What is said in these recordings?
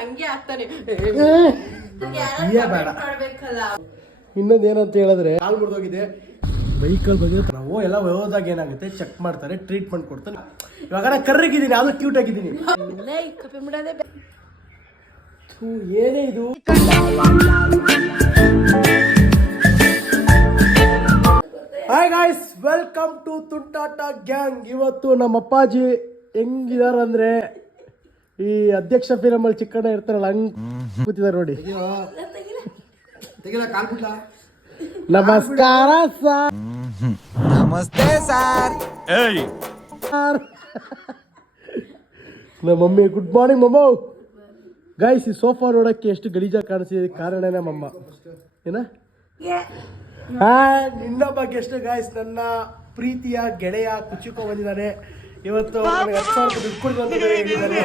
ಹಂಗೆ ಆಗ್ತಾನೆ ಇನ್ನೊಂದು ಏನಂತ ಹೇಳಿದ್ರೆ ಕಾಲು ಮುರಿದೋಗಿದೆ. ವೆಹಿಕಲ್ ಬಗ್ಗೆ ನಾವು ಎಲ್ಲ ಹೋದಾಗ ಏನಾಗುತ್ತೆ ಚೆಕ್ ಮಾಡ್ತಾರೆ, ಟ್ರೀಟ್ಮೆಂಟ್ ಕೊಡ್ತಾರೆ. ಇವಾಗ ಕರ್ರಗಿದ್ದೀನಿ, ಅದು ಕ್ಯೂಟ್ ಆಗಿದ್ದೀನಿ. ಏನೇ ಇದು? Hi guys, welcome to Tuntata gang. ಇವತ್ತು ನಮ್ಮ ಅಪ್ಪಾಜಿ ಹೆಂಗಿದಾರಂದ್ರೆ ಈ ಅಧ್ಯಕ್ಷ ಫಿಲಮ್ ಅಲ್ಲಿ ಚಿಕ್ಕಣ್ಣ ಇರ್ತಾರಲ್ಲ ಹಂಗ್ ಕೂತಿದಾರೆ ನೋಡಿ. ನಮಸ್ಕಾರ ಸರ್. ನಮಸ್ತೆ ಸರ್. ನಮ್ಮ ಮಮ್ಮಿ ಗುಡ್ ಮಾರ್ನಿಂಗ್ ಮಮ್ಮ. ಗೈಸ್, ಈ ಸೋಫಾ ನೋಡಕ್ಕೆ ಎಷ್ಟು ಗಲೀಜಾಗಿ ಕಾಣಿಸಿದೆ, ಕಾರಣನೇ ಮಮ್ಮ. ಏನ ಇನ್ನೊಬ್ಬ ಗೆಸ್ಟ್ ಗೈಸ್, ನನ್ನ ಪ್ರೀತಿಯ ಗೆಳೆಯ ಕುಚಿಕೋ ಬಂದಿದ್ದಾನೆ. ಇವತ್ತು 10,000 ದುಡ್ಡು ಕೊಡಿದ್ದಾರೆ.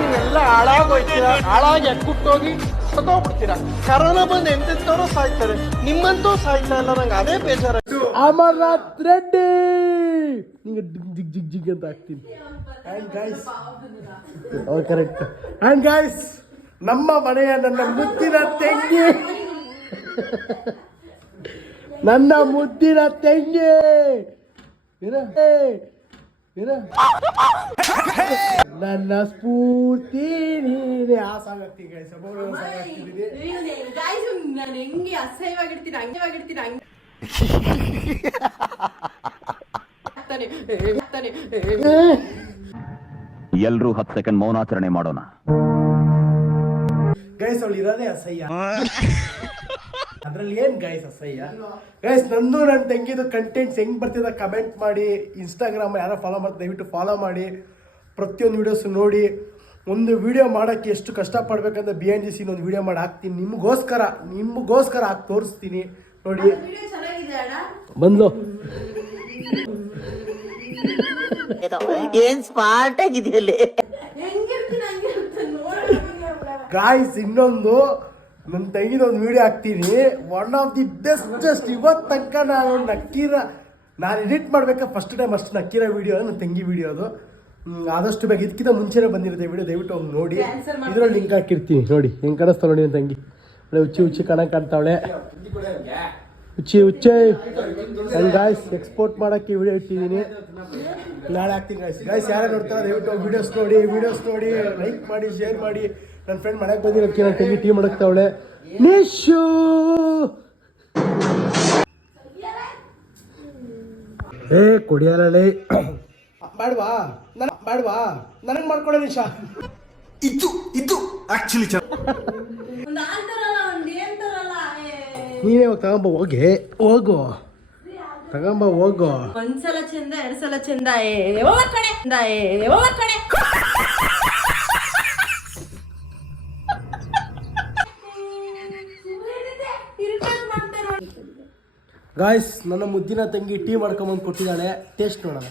ನೀವೆಲ್ಲ ಹಾಳಾಗೋಯ್ತೀರಾ, ಹಾಳಾಗಿ ಎಕ್ಕುಟ್ಟೋಗಿ ಸತ್ತೋಗ್ಬಿಡ್ತೀರಾ. ಕರೋನಾ ಬಂದು ಎಂತೆಂತವ್ರು ಸಾಯ್ತಾರೆ, ನಿಮ್ಮಂತೂ ಸಾಯ್ತಾ ಇಲ್ಲ. ನಂಗೆ ಅದೇ ಬೇಜಾರ. ಅಮರ್ನಾಥ್ ರೆಡ್ಡಿ ನಿಂಗೆ ಜಿಗ್ ಜಿಗ್ ಜಿಗ್ ಅಂತ ಹಾಕ್ತೀನಿ. And guys, correct. And guys, ನಮ್ಮ ಮನೆಯ ನನ್ನ ಮುದ್ದಿನ ತಂಗಿ, ನನ್ನ ಮುದ್ದಿನ ತಂಗಿ ನನ್ನ ಸ್ಫೂರ್ತಿ ನೀನೆ. ಆ ಸಾಂಗ್ ಆಗ್ತೀನಿ ಗೈಸ್, ನಾನು ಹೆಂಗೆ ಅಸಹ್ಯವಾಗಿರ್ತೀನಿ ಹಂಗೆ ಎಲ್ರೂ 10 ಸೆಕೆಂಡ್ ಮೌನಾಚರಣೆ ಮಾಡೋಣ. ಗೈಸ್, ಅವಳು ಇರೋದೇ ಅಸಹ್ಯ. ಅದ್ರಲ್ಲಿ ಏನ್ ಗೈಸ್ ಅಸಹ್ಯ? ಗೈಸ್, ನಂದು ನನ್ನ ತಂಗಿದು ಕಂಟೆಂಟ್ಸ್ ಹೆಂಗ್ ಬರ್ತಿದೆ ಕಮೆಂಟ್ ಮಾಡಿ. ಇನ್ಸ್ಟಾಗ್ರಾಮ್ ಯಾರೋ ಫಾಲೋ ಮಾಡ್ತಾರೆ, ದಯವಿಟ್ಟು ಫಾಲೋ ಮಾಡಿ. ಪ್ರತಿಯೊಂದು ವೀಡಿಯೋಸ್ ನೋಡಿ. ಒಂದು ವಿಡಿಯೋ ಮಾಡೋಕ್ಕೆ ಎಷ್ಟು ಕಷ್ಟಪಡ್ಬೇಕಂತ ಬಿಹೈಂಡ್ ದಿ ಸೀನ್ ಒಂದು ವಿಡಿಯೋ ಮಾಡಿ ಹಾಕ್ತೀನಿ. ನಿಮಗೋಸ್ಕರ ಹಾಕಿ ತೋರಿಸ್ತೀನಿ ನೋಡಿ. ಬಂದು ಏನ್ ಸ್ಮಾರ್ಟ್ ಆಗಿದೆಯಲ್ಲಿ ಗಾಯ್ಸ್. ಇನ್ನೊಂದು ನನ್ನ ತಂಗಿದೊಂದು ವಿಡಿಯೋ ಹಾಕ್ತೀನಿ, ಒನ್ ಆಫ್ ದಿ ಬೆಸ್ಟೆಸ್ಟ್. ಇವತ್ತು ತನಕ ನಾನು ಎಡಿಟ್ ಮಾಡ್ಬೇಕಾ ಫಸ್ಟ್ ಟೈಮ್ ಅಷ್ಟು ನಕ್ಕೀರ ವಿಡಿಯೋ ನನ್ನ ತಂಗಿ ವಿಡಿಯೋ. ಅದು ಆದಷ್ಟು ಬೇಗ ಇದಕ್ಕಿಂತ ಮುಂಚೆನೇ ಬಂದಿರುತ್ತೆ ವಿಡಿಯೋ, ದಯವಿಟ್ಟು ಹೋಗಿ ನೋಡಿ. ಇದರಲ್ಲಿ ಲಿಂಕ್ ಹಾಕಿರ್ತೀನಿ ನೋಡಿ. ಹೆಂಗೆ ಕಾಣಿಸ್ತಾ ನೋಡಿ ನನ್ನ ತಂಗಿ. ಹುಚ್ಚಿ ಕಾಣ್ತಾವಳೆ, ಹುಚ್ಚಿ. ನಾನು ಗಾಯ್ಸ್ ಎಕ್ಸ್ಪೋರ್ಟ್ ಮಾಡೋಕ್ಕೆ ವಿಡಿಯೋ ಇಟ್ಟಿದ್ದೀನಿ, ನಾಳೆ ಹಾಕ್ತೀನಿ ಗಾಯ್ಸ್. ಯಾರು ನೋಡ್ತಾರೆ ದಯವಿಟ್ಟು ವಿಡಿಯೋಸ್ ನೋಡಿ, ಲೈಕ್ ಮಾಡಿ, ಶೇರ್ ಮಾಡಿ. ನನ್ನ ಫ್ರೆಂಡ್ ಮನೆಗೆ ಬಂದಿರೋಕ್ಕೆ ನನ್ನ ತಂಗಿ ಟೀ ಮಾಡಕ್ತಾವಳೆ. ನಿಶು ಕೊಡಿಯಾಲೇ ಬೇಡವಾ ನನಗೆ ಮಾಡ್ಕೊಳ್ಳೋ ನಿಶಾ. ಇದು ಆಕ್ಚುಲಿ ನೀವೇ ತಗೊಂಬ ಹೋಗು ತಗೊಂಬ ಹೋಗು. ಒಂದ್ಸಲ ಚಂದ, 2 ಸಲ ಚಂದ. ಗಾಯ್ಸ್, ನನ್ನ ಮುದ್ದಿನ ತಂಗಿ ಟೀ ಮಾಡ್ಕೊಂಬಂದು ಕೊಟ್ಟಿದ್ದಾಳೆ, ಟೇಸ್ಟ್ ನೋಡೋಣ.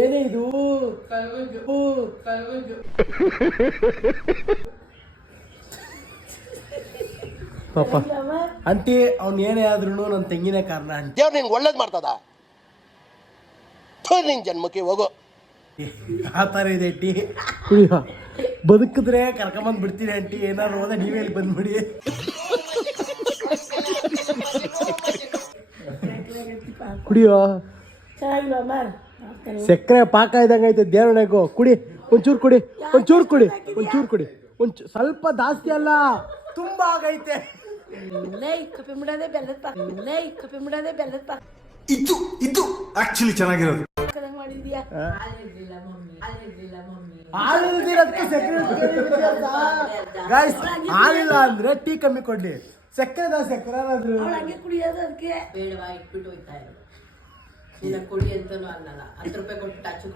ಏನೇ ಇದು? ಪಾಪ ಆಂಟಿ, ಅವ್ನು ಏನೇ ಆದ್ರೂ ನನ್ನ ತಂಗಿನೇ ಕಾರಣ. ಆಂಟಿ ದೇವ್ರು ನಿನ್ಗೆ ಒಳ್ಳೇದು ಮಾಡ್ತದ, ನಿನ್ ಜನ್ಮಕ್ಕೆ ಹೋಗೋ. ಆ ಥರ ಇದೆ ಟೀ. ಬದುಕಿದ್ರೆ ಕರ್ಕೊಂಬಂದು ಬಿಡ್ತೀನಿ ಆಂಟಿ, ಏನಾದ್ರು ಹೋದ್ರೆ ನೀವೇ ಇಲ್ಲಿ ಬಂದ್ಬಿಡಿ. ಕುಡಿಯೋ, ಸಕ್ಕರೆ ಪಾಕ ಇದ್ದಂಗೆ ಐತೆ ದೇವರಣೆಗೂ. ಕುಡಿ, ಒಂಚೂರು ಕುಡಿ. ಸ್ವಲ್ಪ ಜಾಸ್ತಿ ಅಲ್ಲ, ತುಂಬಾ ಆಗೈತೆ. ಇದು ಆಕ್ಚುಲಿ ಚೆನ್ನಾಗಿರೋದು. ಗಾಯ್ಸ್, ಹಾಲಿಲ್ಲ ಅಂದ್ರೆ ಟೀ ಕಮ್ಮಿ ಕೊಡ್ಲಿ, ಸಕ್ಕರೆ ಏನಾದ್ರು ಬೇಡವಾ ಇಟ್ಬಿಟ್ಟು ಹೋಯ್ತಾ ಇರು. ನಿನ್ನ ಕೊಡಿ ಅಂತನೂ ಅನ್ನಲ್ಲ. 10 ರೂಪಾಯಿ ಕೊಟ್ಟು ಟಾಚು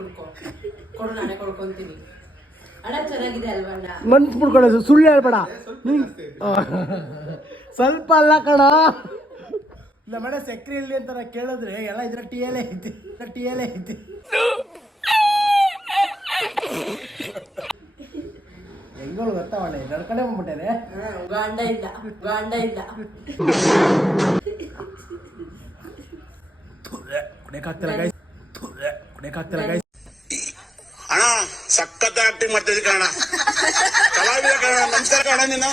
ಕೊಡು, ನಾನೇ ಕೊಡ್ಕೊಂತೀನಿ. ಅಣ್ಣ ಚೆನ್ನಾಗಿದೆ ಅಲ್ವಾ ಅಣ್ಣ? ಮನ್ಸು ಬಿಡ್ಕೊಳ್ಳೋದು, ಸುಳ್ಳು ಹೇಳ್ಬೇಡ. ಸ್ವಲ್ಪ ಅಲ್ಲ ಕಣ. ನಮ್ಮನೆ ಸಕ್ಕರೆ ಇಲ್ಲಿ ಅಂತ ಕೇಳಿದ್ರೆ ಎಲ್ಲ ಇದ್ರ ಟೀಯಲ್ಲೇ ಐತಿ. ಹೆಂಗೋಳು ಗೊತ್ತಾವಳೆ, ನಡ್ಕೊಂಡೆ ಬಂದ್ಬಿಟ್ಟೇನೆ. ಗಾಂಡ ಇಲ್ಲ ಕುಡಿಯಕ್ಕಾಗ್ತಿಲ್ಲ ಗೈಸ್, ಕುಡಿಯಕ್ಕಾಗ್ತಿಲ್ಲ ಗೈಸ್. ಅಣ್ಣ ಸಖತ್ ಆಕ್ಟಿಂಗ್ ಮಾಡ್ತಿದ್ದಿ ಕಣ, ಕಲಾವಿದ ಕಣ, ನಮಸ್ಕಾರ ಕಣ ನೀನು.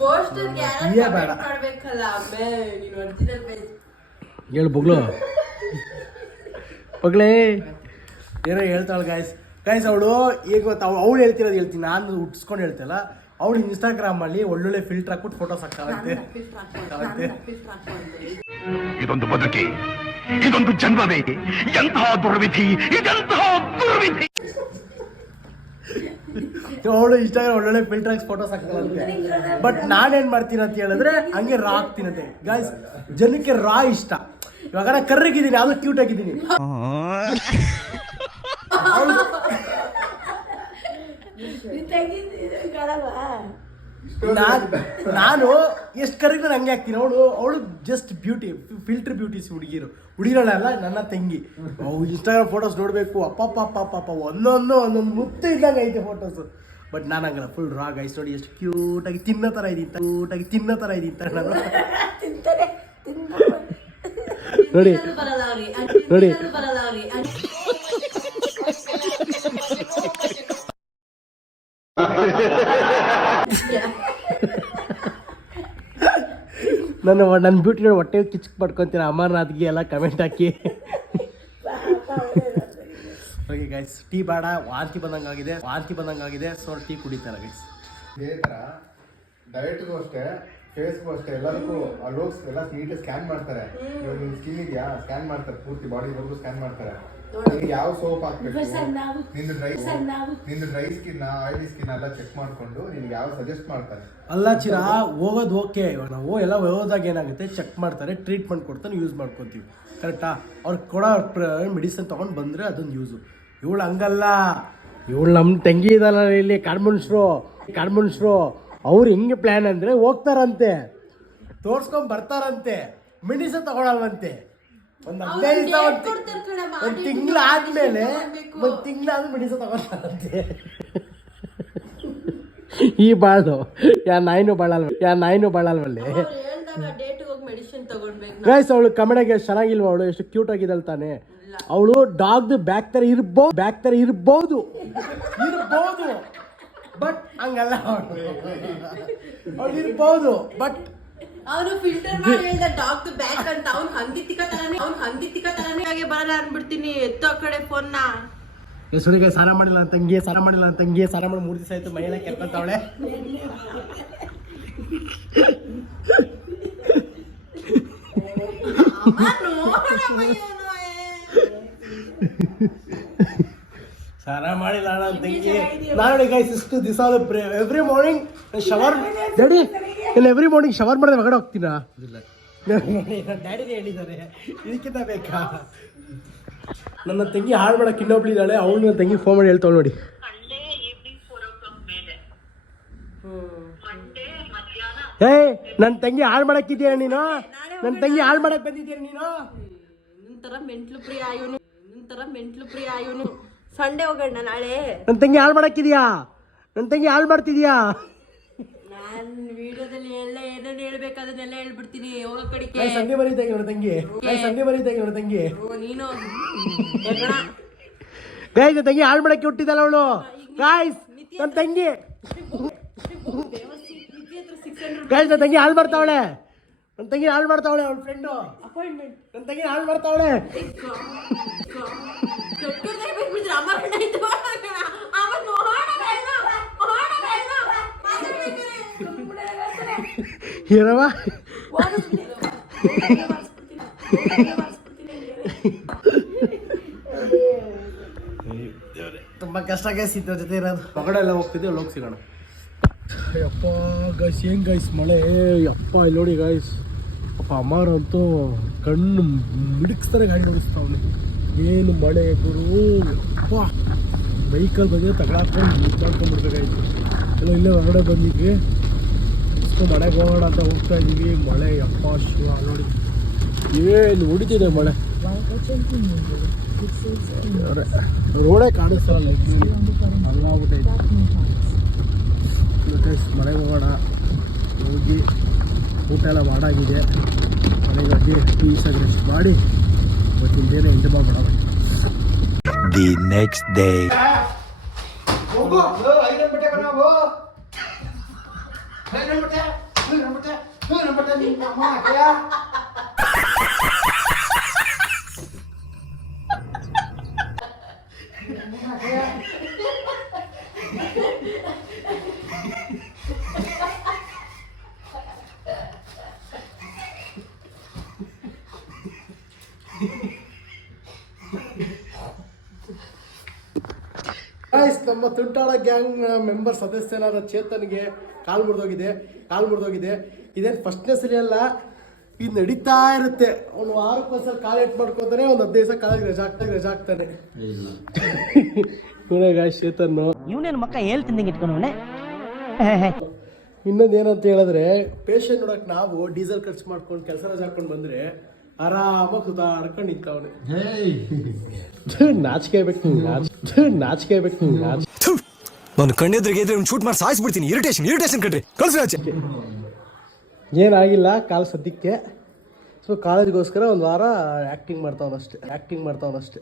ಪೋಸ್ಟರ್ಗೆ ಏ ಯಾರು ಬೇಡ. ಮಾಡ್ಬೇಕಲ್ಲ ಆಮೇಲೆ ನೀನು ಒರಿಜಿನಲ್ ಪೇಜ್ ಹೇಳು ಬೊಗ್ಳು ಬಗ್ಲೇ ಏನೋ ಹೇಳ್ತಾಳೆ ಗೈಸ್. ಅವಳು ಈಗ ಗೊತ್ತಾ, ಅವಳು ಹೇಳ್ತಿರೋದು ಹೇಳ್ತೀನಿ, ನಾನು ಹುಟ್ಟಿಸ್ಕೊಂಡು ಹೇಳ್ತಿಲ್ಲ. ಅವಳು ಇನ್ಸ್ಟಾಗ್ರಾಮಲ್ಲಿ ಒಳ್ಳೊಳ್ಳೆ ಫಿಲ್ಟರ್ ಹಾಕ್ಬಿಟ್ಟು ಫೋಟೋಸ್ ಹಾಕ್ತಾಳಂತೆ. ಇದೊಂದು ಬದುಕಿ, ಇದೊಂದು ಜನ್ಮವೇ, ಎಂತಹ ದುರ್ವಿಧಿ, ಇದೆಂತಹ ದುರ್ವಿಧಿ. ಅವಳು ಇನ್ಸ್ಟಾಗ್ರಾಮ್ ಒಳ್ಳೊಳ್ಳೆ ಫಿಲ್ಟರ್ ಹಾಕಿ ಫೋಟೋಸ್ ಹಾಕ್ತಾಳಂತೆ. ಬಟ್ ನಾನೇನ್ ಮಾಡ್ತೀನಿ ಅಂತ ಹೇಳಿದ್ರೆ ಹಂಗೆ ರಾ ಹಾಕ್ತೀನಂತೆ ಗೈಸ್. ಜನಕ್ಕೆ ರಾ ಇಷ್ಟ. ಇವಾಗ ನಾನು ಕರ್ರಗಿದ್ದೀನಿ, ಅದು ಕ್ಯೂಟ್ ಆಗಿದ್ದೀನಿ. ನಾನು ಎಷ್ಟು ಕರೆಕ್ಟ್ ಹಂಗೆ ಹಾಕ್ತೀನಿ. ಅವಳು ಜಸ್ಟ್ ಬ್ಯೂಟಿ, ಫಿಲ್ಟರ್ ಬ್ಯೂಟೀಸ್ ಹುಡುಗಿರಲ್ಲ ನನ್ನ ತಂಗಿ. ಇನ್ಸ್ಟಾಗ್ರಾಮ್ ಫೋಟೋಸ್ ನೋಡಬೇಕು, ಅಪ್ಪಪ್ಪ ಒಂದೊಂದು ಮುತ್ತು ಇದ್ದಂಗೆ ಐತೆ ಫೋಟೋಸ್. ಬಟ್ ನಾನು ಹಂಗಲ್ಲ, ಫುಲ್ ರಾ ಗೈಸ್. ನೋಡಿ ಎಷ್ಟು ಕ್ಯೂಟಾಗಿ ತಿನ್ನೋ ಥರ ಇದೀನಿ, ನಾನು ನೋಡಿ ನೋಡಿ ನನ್ನ ಬ್ಯೂಟಿ ನೋಡಿ ಹೊಟ್ಟೆ ಕಿಚ್ಚಕ್ ಪಡ್ಕೊಂತೀರ ಅಮರ್ನಾಥ್ಗೆ ಎಲ್ಲ ಕಮೆಂಟ್ ಹಾಕಿ. ಓಕೆ ಗೈಸ್, ಟೀ ಬೇಡ, ವಾಂತಿ ಬಂದಂಗಾಗಿದೆ. ಸೊ ಟೀ ಕುಡಿತಾರೆ ಗೈಸ್. ಇದೇ ಥರ ಡಯಟ್ಗೂ ಅಷ್ಟೇ, ಫೇಸ್ಗೂ ಅಷ್ಟೇ, ಎಲ್ಲರಿಗೂ ಲೋಕ್ಸ್ ಎಲ್ಲ ನೀಟಾಗಿ ಸ್ಕ್ಯಾನ್ ಮಾಡ್ತಾರೆ. ಇವಾಗ ನಿನ್ನ ಸ್ಕಿನ್ ಇದೆಯಾ ಸ್ಕ್ಯಾನ್ ಮಾಡ್ತಾರೆ, ಪೂರ್ತಿ ಬಾಡಿವರೆಗೂ ಸ್ಕ್ಯಾನ್ ಮಾಡ್ತಾರೆ. ನಿನಗೆ ಯಾವ ಸೋಪ್ ಹಾಕ್ಬೇಕು, ನಿಂದು ಡ್ರೈ ಸ್ಕಿನ್, ಆಯಿಲಿ ಸ್ಕಿನ್ ಎಲ್ಲ ಚೆಕ್ ಮಾಡ್ಕೊಂಡು ನಿನ್ಗೆ ಯಾವ ಸಜೆಸ್ಟ್ ಮಾಡ್ತಾರೆ. ಅಲ್ಲ ಚಿರ, ಹೋಗೋದು ಓಕೆ. ಇವಾಗ ನಾವು ಎಲ್ಲ ಹೋದಾಗ ಏನಾಗುತ್ತೆ, ಚೆಕ್ ಮಾಡ್ತಾರೆ, ಟ್ರೀಟ್ಮೆಂಟ್ ಕೊಡ್ತಾನೆ, ಯೂಸ್ ಮಾಡ್ಕೊತೀವಿ. ಕರೆಕ್ಟಾ? ಅವ್ರು ಕೊಡೋ ಮೆಡಿಸಿನ್ ತೊಗೊಂಡು ಬಂದರೆ ಅದೊಂದು ಯೂಸು. ಇವಳು ಹಂಗಲ್ಲ. ಇವಳು ನಮ್ಮ ತಂಗಿ ಇದಲ್ಲ ಇಲ್ಲಿ, ಕಾಡ್ಮನುಷ್ರು. ಅವ್ರು ಹೆಂಗೆ ಪ್ಲ್ಯಾನ್ ಅಂದರೆ ಹೋಗ್ತಾರಂತೆ, ತೋರ್ಸ್ಕೊಂಡ್ ಬರ್ತಾರಂತೆ, ಮೆಡಿಸಿನ್ ತಗೊಳಲ್ವಂತೆ. ಒಂದು 15 ದಿವಸ, ಒಂದು ತಿಂಗಳಾದ್ಮೇಲೆ ಮೆಡಿಸಿನ್ ತಗೊಳ್ತಾರಂತೆ. ಈ ಬಾಳು ಯಾ ನಾಯಿನೂ ಬಾಳಲ್ವಲ್ಲಿ ಗೈಸ್. ಅವಳು ಕಮೆಂಟ್ಗೆ ಚೆನ್ನಾಗಿಲ್ವ? ಅವಳು ಎಷ್ಟು ಕ್ಯೂಟ್ ಆಗಿದ್ದಾಳೆ ತಾನೆ. ಅವಳು ಡಾಗ್ ಬ್ಯಾಕ್ ತರ ಇರ್ಬೋದು ಬಟ್ ಹಂಗಲ್ಲ. ಅವಳು ಇರ್ಬೋದು ಬಟ್ ಅವನು ಫಿಲ್ಟರ್ ಮಾಡಿ ಹೇಳಿದ ಡಾಗ್ ಬ್ಯಾಕ್ ಅಂತ. ಅವ್ನು ಹಂದಿತಿಕ ತರನೇ ಬರಲ್ಲ ಅನ್ಬಿಡ್ತೀನಿ. ಎತ್ತೋ ಆ ಕಡೆ ಫೋನ್ನ. ಸುಳಿಗೆ ಸಾರ ಮಾಡಿಲ್ಲ ಅಂತ ತಂಗಿ, ಸಾರ ಮಾಡಿ 3 ದಿವಸ ಆಯ್ತು, ಮೈಯೆಲ್ಲ ಕೆತ್ತವಳೆ. ಸಾರ ಮಾಡಿಲ್ಲ ನನ್ನ ತಂಗಿ. ನಾನು ಗೈಸ್ ಇಷ್ಟು ದಿವಸ every morning shower daddy, every morning shower ಮಾಡಿದ್ರೆ ಹೊರಗಡೆ ಹೋಗ್ತೀನಾ? ಡ್ಯಾಡಿನೇ ಹೇಳಿದ್ದಾರೆ, ಇದಕ್ಕಿಂತ ಬೇಕಾ? ನನ್ನ ತಂಗಿ ಹಾಳು ಮಾಡಕ್ಕೆ ಇನ್ನೊಬ್ಳಿದ್ದಾಳೆ. ಅವಳು ನನ್ನ ತಂಗಿ ಫೋನ್ ಮಾಡಿ ಹೇಳ್ತಾಳೆ ನೋಡಿ. ನನ್ನ ತಂಗಿ ಹಾಳು ಮಾಡಕ್ಕಿದ್ದೀಯ ನೀನು? ನನ್ನ ತಂಗಿ ಹಾಳು ಮಾಡಕ್ ಬಂದಿದ್ದೀಯ ನೀನು? ನಿಂತರ ಮೆಂಟ್ಲು ಪ್ರಿಯ ಇವನು. ಸಂಡೇ ಹೋಗೋಣ ನಾಳೆ. ನನ್ನ ತಂಗಿ ಹಾಳು ಮಾಡಕ್ಕಿದ್ಯಾ? ನನ್ನ ತಂಗಿ ಹಾಳು ಮಾಡ್ತಿದ್ಯಾ? ನಾನು ವಿಡಿಯೋದಲ್ಲಿ ಎಲ್ಲ ಏನೇನು ಹೇಳ್ಬೇಕು ಅದನ್ನೆಲ್ಲ ಹೇಳ್ಬಿಡ್ತೀನಿ. ಹೋಗೋ ಕಡೆಗೆ ಸಂಡೆ ಬರೀತಾಗಿ ನೋಡ ತಂಗಿ, ನೀನು ಗೈಸ್ ತಂಗಿ ಹಾಳು ಮಾಡಕ್ಕೆ ಹುಟ್ಟಿದಲ್ಲ ಅವಳು. ಗೈಸ್ ನನ್ನ ತಂಗಿ ಹಾಳು ಮಾಡ್ತಾವಳೆ. ನನ್ನ ತಂಗಿ ಹಾಳು ಮಾಡ್ತಾವಳೆ. ಅವಳ ಫ್ರೆಂಡು ನನ್ನ ತಂಗಿ ಹಾಳು ಮಾಡ್ತಾವಳೆ. ಏನವ ತುಂಬಾ ಕಷ್ಟ ಗೈಸ್ ಇದ್ರ ಜೊತೆ ಇರೋದು. ಹೊರಗಡೆ ಎಲ್ಲ ಹೋಗ್ತಿದ್ದೆ, ಅಲ್ಲಿ ಹೋಗಿ ಸಿಗೋಣ. ಯಪ್ಪ ಗೈಸ್, ಏನ್ ಗೈಸ್ ಮಳೆ ಯಪ್ಪ. ಇಲ್ಲಿ ನೋಡಿ ಗೈಸ್, ಅಪ್ಪ ಅಮ್ಮಾರ ಅಂತೂ ಕಣ್ಣು ಮಿಡಿಕ್ಸ್ತಾರೆ, ಗಾಡಿ ಓಡಿಸ್ತಾವನೆ. ಏನು ಮಳೆ ಗುರು ಅಪ್ಪ. ಬೈಕಲ್ಲಿ ಬಂದರೆ ತಗೊಳಾಕೊಂಡು ನಿಂತ್ಕೊಂಡ್ಬಿಡ್ಬೇಕಾಯ್ತು. ಇಲ್ಲೇ ಹೊರಗಡೆ ಬಂದಿದ್ವಿ, ಮಳೆಗೆ ಹೋಗೋಣ ಅಂತ ಹೋಗ್ತಾ ಇದ್ದೀವಿ. ಮಳೆ ಯಪ್ಪ ಶಿವ ನೋಡಿ ಏನು ಹೊಡಿತಿದೆ ಮಳೆ. ರೋಡೇ ಕಾಣಿಸ್ತಲ್ಲ, ಹಂಗಾಗ್ಬಿಟ್ಟೈತೆ. ಮನೆಗೆ ಹೋಗೋಣ, ಹೋಗಿ ಊಟ ಎಲ್ಲ ಮಾಡಾಗಿದೆ. ಮನೆಗೆ ಹೋಗಿ ಟೀ ರೆಸ್ಟ್ ಮಾಡಿ ನಿಂದೇನೆ ಎಂಟು ಮಾಡಬೇಡ. The next day. ಹೋಗು ಐದನ್ ಬಟ್ಟೆ ಕಣವು ಐದನ್ ಬಟ್ಟೆ ನಿಮ್ಮ ಅಮ್ಮ ಹಾಕ್ಯಾ ಗೈಸ್, ನಮ್ಮ ತುಂಟಾಳ ಗ್ಯಾಂಗ್ ಮೆಂಬರ್ ಸದಸ್ಯನಾದ ಚೇತನ್ಗೆ ಕಾಲು ಮುರಿದೋಗಿದೆ. ಇದೇನು ಫಸ್ಟ್ನೇ ಸರಿ ಅಲ್ಲ, ಇದು ನಡೀತಾ ಇರುತ್ತೆ. ಅವ್ನು ವಾರಕ್ಕೊಂದ್ಸಲ ಕಾಲು ಏಟ್ ಮಾಡ್ಕೊತಾನೆ, ಒಂದು 15 ದಿವಸ ಕಾಲಿಗೆ ರಜಾ ಆಗ್ತಾನೆ. ಇವನೇ ಗಾಯ್ಸ್ ಚೇತನ್ನು. ಇವನೇನು ಮಕ್ಕ ಹೇಳ್ತಿದ್ದಂಗೆ ಇಟ್ಕೊಂಡವನೆ. ಇನ್ನೊಂದು ಏನಂತ ಹೇಳಿದ್ರೆ, ಪೇಷಂಟ್ ನೋಡಕ್ ನಾವು ಡೀಸೆಲ್ ಖರ್ಚು ಮಾಡ್ಕೊಂಡು ಕೆಲಸ ರಜಾ ಹಾಕೊಂಡು ಬಂದ್ರೆ ಆರಾಮಾಗಿ ಸುತ್ತಾಡ್ಕೊಂಡು ನಿಂತವನೆ. ನಾಚಿಕೆ ಬೇಕು ನಾನು ಕಣ್ಣೆದ್ರಿಗೆ ಇದ್ರೆ ಒಂದು ಶೂಟ್ ಮಾಡಿ ಸಾಯಿಸ್ಬಿಡ್ತೀನಿ. ಇರಿಟೇಷನ್ ಕಣ್ರಿ, ಕಳ್ಸಿ ಆಚೆ. ಏನಾಗಿಲ್ಲ ಕಾಲು ಸದ್ಯಕ್ಕೆ. ಸೊ ಕಾಲೇಜ್ಗೋಸ್ಕರ ಒಂದು ವಾರ ಆ್ಯಕ್ಟಿಂಗ್ ಮಾಡ್ತಾವನಷ್ಟೇ.